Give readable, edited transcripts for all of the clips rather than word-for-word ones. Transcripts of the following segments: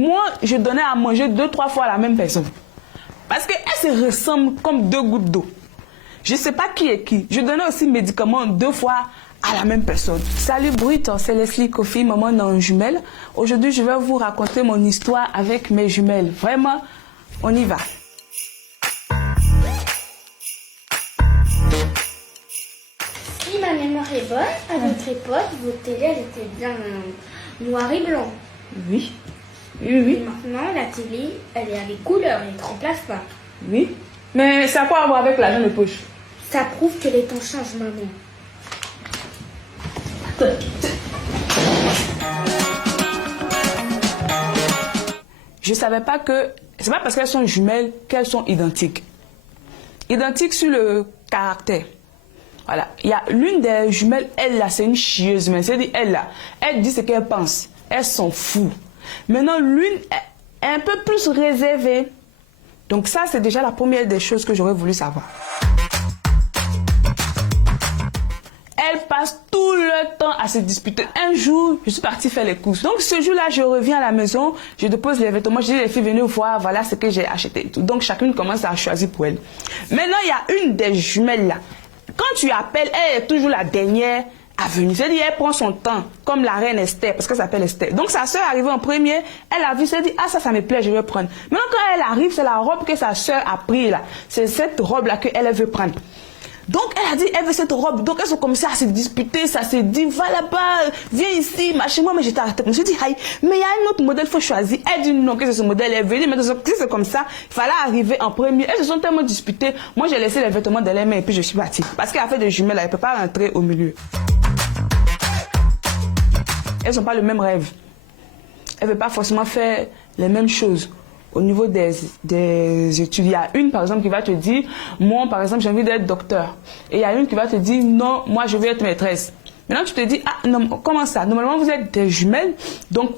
Moi, je donnais à manger 2-3 fois à la même personne. Parce qu'elles se ressemblent comme 2 gouttes d'eau. Je ne sais pas qui est qui. Je donnais aussi médicaments 2 fois à la même personne. Salut Brut, c'est Leslie Kofi, maman d'un jumelle. Aujourd'hui, je vais vous raconter mon histoire avec mes jumelles. Vraiment, on y va. Si ma mémoire est bonne, à votre époque, votre télé, elle était bien noir et blanc. Oui. Et maintenant, la télé, elle est avec couleur, elle ne remplace pas. Oui. Mais ça a quoi à voir avec l'argent de poche? Ça prouve que les temps changent, maman. Je savais pas que... C'est pas parce qu'elles sont jumelles qu'elles sont identiques. Identiques sur le caractère. Voilà. Il y a l'une des jumelles, elle là, c'est une chieuse. Mais c'est-à-dire, elle là, elle dit ce qu'elle pense. Elles s'en fout. Maintenant, l'une est un peu plus réservée. Donc ça, c'est déjà la première des choses que j'aurais voulu savoir. Elle passe tout le temps à se disputer. Un jour, je suis partie faire les courses. Donc ce jour-là, je reviens à la maison, je dépose les vêtements, je dis les filles, venez voir, voilà ce que j'ai acheté. Donc chacune commence à choisir pour elle. Maintenant, il y a une des jumelles là. Quand tu appelles, elle est toujours la dernière à venir. C'est-à-dire, elle prend son temps, comme la reine Esther, parce qu'elle s'appelle Esther. Donc sa soeur est arrivée en premier, elle a vu, elle dit, ah ça me plaît, je vais prendre. Maintenant, quand elle arrive, c'est la robe que sa soeur a pris là. C'est cette robe-là qu'elle veut prendre. Donc elle a dit, elle veut cette robe. Donc elles sont commencé à se disputer, ça se dit, va là-bas, viens ici, machin. Moi, mais j'étais arrêtée. Je me suis dit, aïe, mais il y a un autre modèle, il faut choisir. Elle dit non, que c'est ce modèle, elle veut dire, mais si c'est comme ça, il fallait arriver en premier. Elles se sont tellement disputées. Moi, j'ai laissé les vêtements dans les mains et puis je suis partie. Parce qu'elle a fait des jumelles, elle ne peut pas rentrer au milieu. Elles n'ont pas le même rêve. Elle ne veut pas forcément faire les mêmes choses. Au niveau des études, il y a une par exemple qui va te dire, moi par exemple j'ai envie d'être docteur. Et il y a une qui va te dire, non, moi je veux être maîtresse. Maintenant tu te dis, ah non, comment ça? Normalement vous êtes des jumelles, donc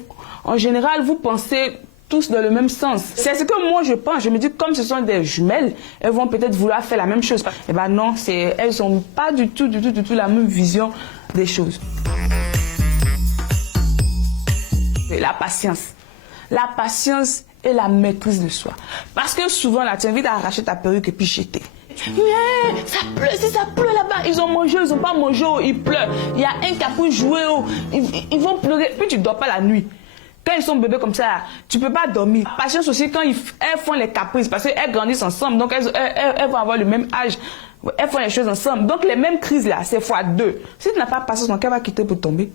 en général vous pensez tous dans le même sens. C'est ce que moi je pense, je me dis comme ce sont des jumelles, elles vont peut-être vouloir faire la même chose. Eh bien non, elles n'ont pas du tout la même vision des choses. Et la patience. La patience et la maîtrise de soi. Parce que souvent, là, tu as envie d'arracher ta perruque et puis jeter. Yeah, ça pleut, si ça pleut là-bas, ils ont mangé, ils n'ont pas mangé, il pleut. Il y a un qui a pu jouer, ils vont pleurer, puis tu ne dors pas la nuit. Quand ils sont bébés comme ça, tu ne peux pas dormir. Patience aussi quand elles font les caprices, parce qu'elles grandissent ensemble, donc elles vont avoir le même âge. Elles font les choses ensemble. Donc les mêmes crises là, c'est x2. Si tu n'as pas patience, donc elle va quitter pour tomber.